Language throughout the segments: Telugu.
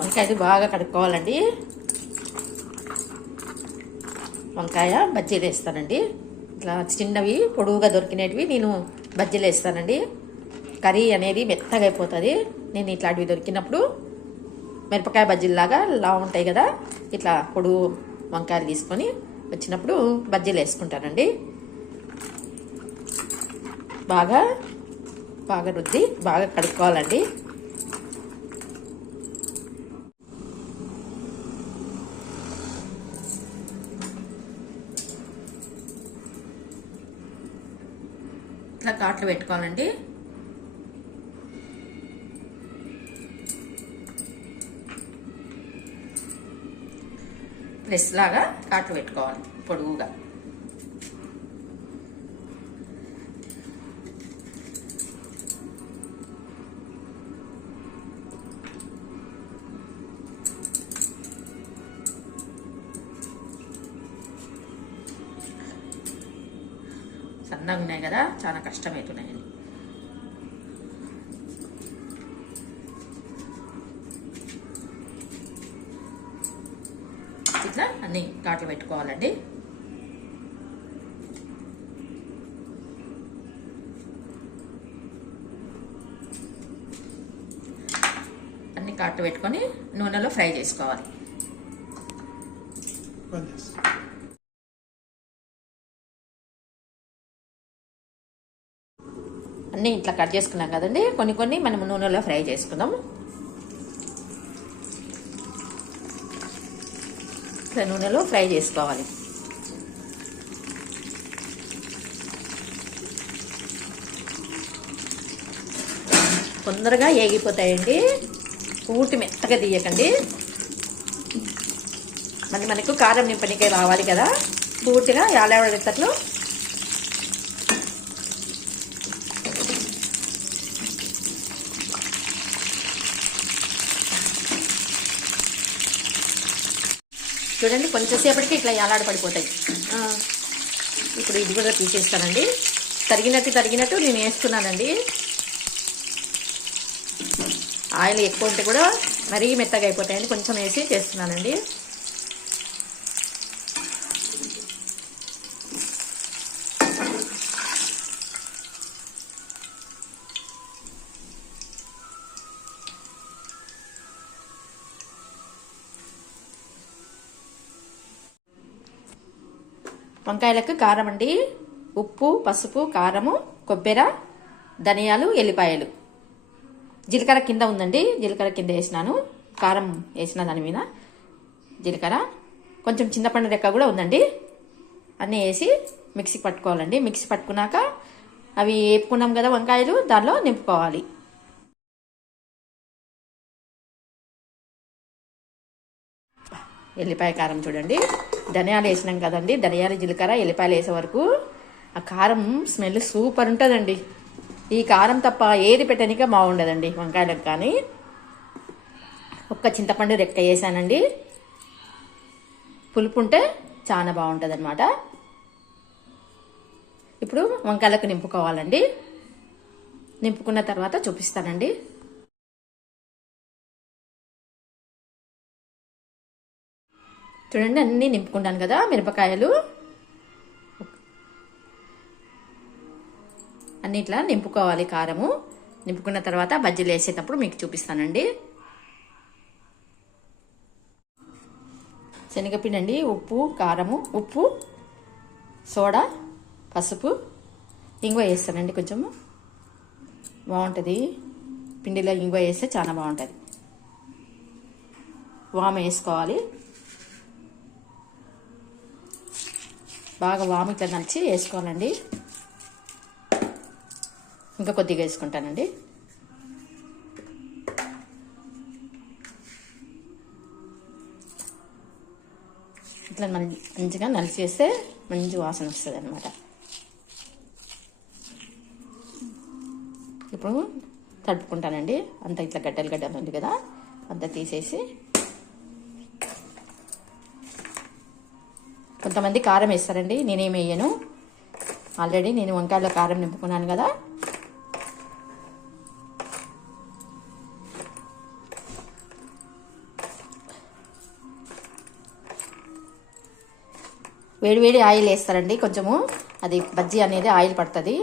వంకాయలు బాగా కడుక్కోవాలండి. వంకాయ బజ్జీలు వేస్తానండి. ఇట్లా చిన్నవి పొడువుగా దొరికినవి నేను బజ్జీలు వేస్తానండి. కర్రీ అనేది మెత్తగా అయిపోతుంది. నేను ఇట్లాంటివి దొరికినప్పుడు మిరపకాయ బజ్జీలాగా లా ఉంటాయి కదా, ఇట్లా పొడుగు వంకాయలు తీసుకొని వచ్చినప్పుడు బజ్జీలు వేసుకుంటానండి. బాగా బాగా రుద్ది బాగా కడుక్కోవాలండి. ఇట్లా ఘాట్లు పెట్టుకోవాలండి. ప్రెస్ లాగా ఘాట్లు పెట్టుకోవాలి పొడుగుగా. సన్నగా ఉన్నాయి కదా, చాలా కష్టమవుతున్నాయండి. ఇట్లా అన్ని ఘాట్లు పెట్టుకోవాలండి. అన్ని ఘాట్లు పెట్టుకొని నూనెలో ఫ్రై చేసుకోవాలి. అన్నీ ఇట్లా కట్ చేసుకున్నాం కదండి, కొన్ని కొన్ని మనం నూనెలో ఫ్రై చేసుకుందాం. ఇట్లా నూనెలో ఫ్రై చేసుకోవాలి. తొందరగా ఏగిపోతాయండి, పూర్తి మెత్తగా తీయకండి. మనకు కారం నింపనికే రావాలి కదా, పూర్తిగా యాలవడేటట్లు చూడండి. కొంచెంసేపటికి ఇట్లా యాలాడ పడిపోతాయి. ఇప్పుడు ఇది కూడా తీసేస్తానండి. తరిగినట్టు నేను వేస్తున్నానండి. ఆయిల్ ఎక్కువ ఉంటే కూడా మరీ మెత్తగా అయిపోతాయండి, కొంచెం వేసి చేస్తున్నానండి. వంకాయలకు కారం అండి, ఉప్పు, పసుపు, కారము, కొబ్బరి, ధనియాలు, ఎల్లిపాయలు, జీలకర్ర కింద ఉందండి. జీలకర్ర కింద వేసినాను, కారం వేసిన దాని మీద జీలకర్ర, కొంచెం చింతపండు రెక్క కూడా ఉందండి. అన్నీ వేసి మిక్సీ పట్టుకోవాలండి. మిక్సీ పట్టుకున్నాక అవి వేపుకున్నాం కదా వంకాయలు, దానిలో నింపుకోవాలి. ఎల్లిపాయ కారం చూడండి. ధనియాలు వేసినాం కదండి, ధనియాలు, జీలకర్ర, ఎల్లిపాయలు వేసే వరకు ఆ కారం స్మెల్ సూపర్ ఉంటుందండి. ఈ కారం తప్ప ఏది పెట్టనిక బాగుండదండి వంకాయలకు. కానీ ఒక్క చింతపండు రెక్క వేసానండి, పులుపు ఉంటే చాలా బాగుంటుంది అనమాట. ఇప్పుడు వంకాయలకు నింపుకోవాలండి. నింపుకున్న తర్వాత చూపిస్తానండి. చూడండి, అన్నీ నింపుకుంటాను కదా మిరపకాయలు, అన్ని ఇట్లా నింపుకోవాలి. కారము నింపుకున్న తర్వాత బజ్జీలు వేసేటప్పుడు మీకు చూపిస్తానండి. శనగపిండి అండి, ఉప్పు, కారము, ఉప్పు, సోడా, పసుపు, ఇంగువ వేస్తానండి. కొంచెము బాగుంటుంది పిండిలో ఇంగువ వేస్తే చాలా బాగుంటుంది. వాము వేసుకోవాలి. బాగా వాము ఇట్లా నలిచి వేసుకోవాలండి. ఇంకా కొద్దిగా వేసుకుంటానండి. ఇట్లా మంచిగా నలిచి వేస్తే మంచి వాసన వస్తుంది అనమాట. ఇప్పుడు తడుపుకుంటానండి. అంత ఇట్లా గడ్డలు ఉంది కదా, అంతా తీసేసి. కొంతమంది కారం వేస్తారండి, నేనేం వేయను. ఆల్రెడీ నేను వంకాయలో కారం నింపుకున్నాను కదా. వేడి వేడి ఆయిల్ వేస్తారండి కొంచెము, అది బజ్జీ అనేది ఆయిల్ పడుతుంది.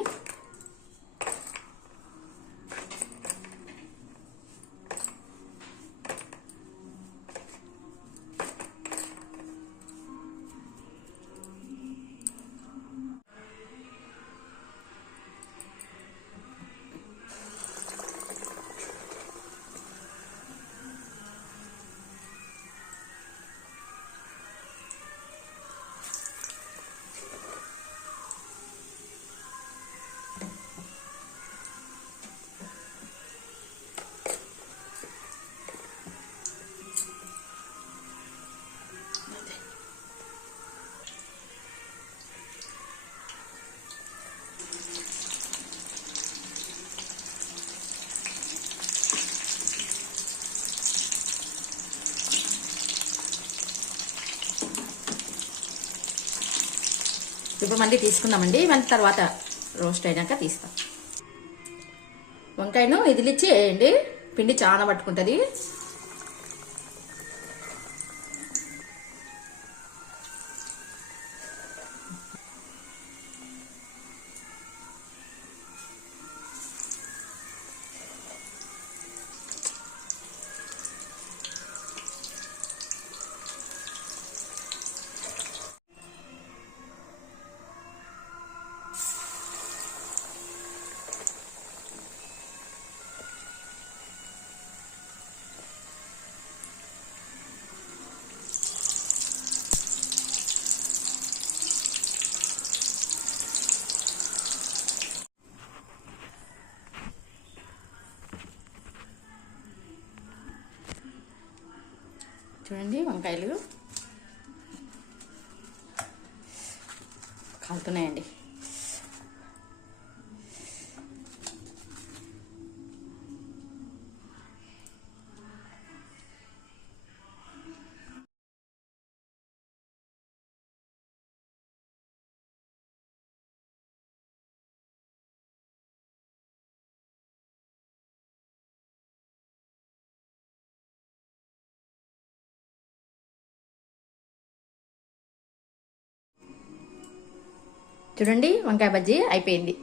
ఇప్పుడు మళ్ళీ తీసుకుందామండి, ఇవన్నీ తర్వాత రోస్ట్ అయినాక తీస్తాం. వంకాయను ఇదిలిచ్చి వేయండి, పిండి చాలా పట్టుకుంటుంది. చూడండి వంకాయలు కాలుతున్నాయండి. చూడండి వంకాయ బజ్జీ అయిపోయింది,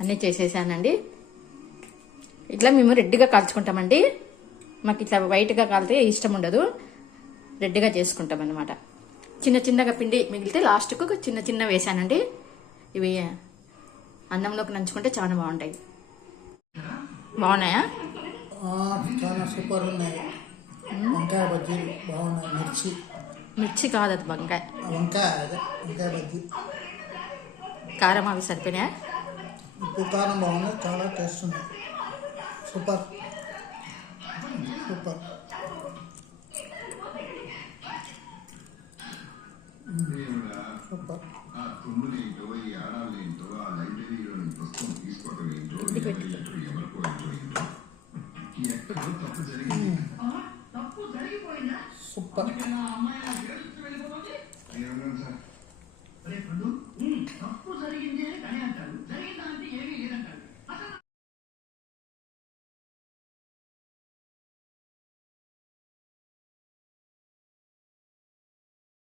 అన్నీ చేసేసానండి. ఇట్లా మేము రెడ్గా కాల్చుకుంటామండి, మాకు ఇట్లా వైట్గా కాలితే ఇష్టం ఉండదు, రెడ్గా చేసుకుంటాం అన్నమాట. చిన్న చిన్నగా పిండి మిగిలితే లాస్ట్కు చిన్న చిన్న వేసానండి. ఇవి అన్నంలోకి నంచుకుంటే చాలా బాగుంటాయి. బాగున్నాయా? చాలా సూపర్ ఉన్నాయి వంకాయ బజ్జీలు, బాగున్నాయి. మిర్చి కాదు అది వంకాయ బజ్జీ. కారం అవి సరిపోయినాయా? ఉప్పు కారం బాగున్నాయి, చాలా టేస్ట్ ఉన్నాయి. సూపర్. సూపర్.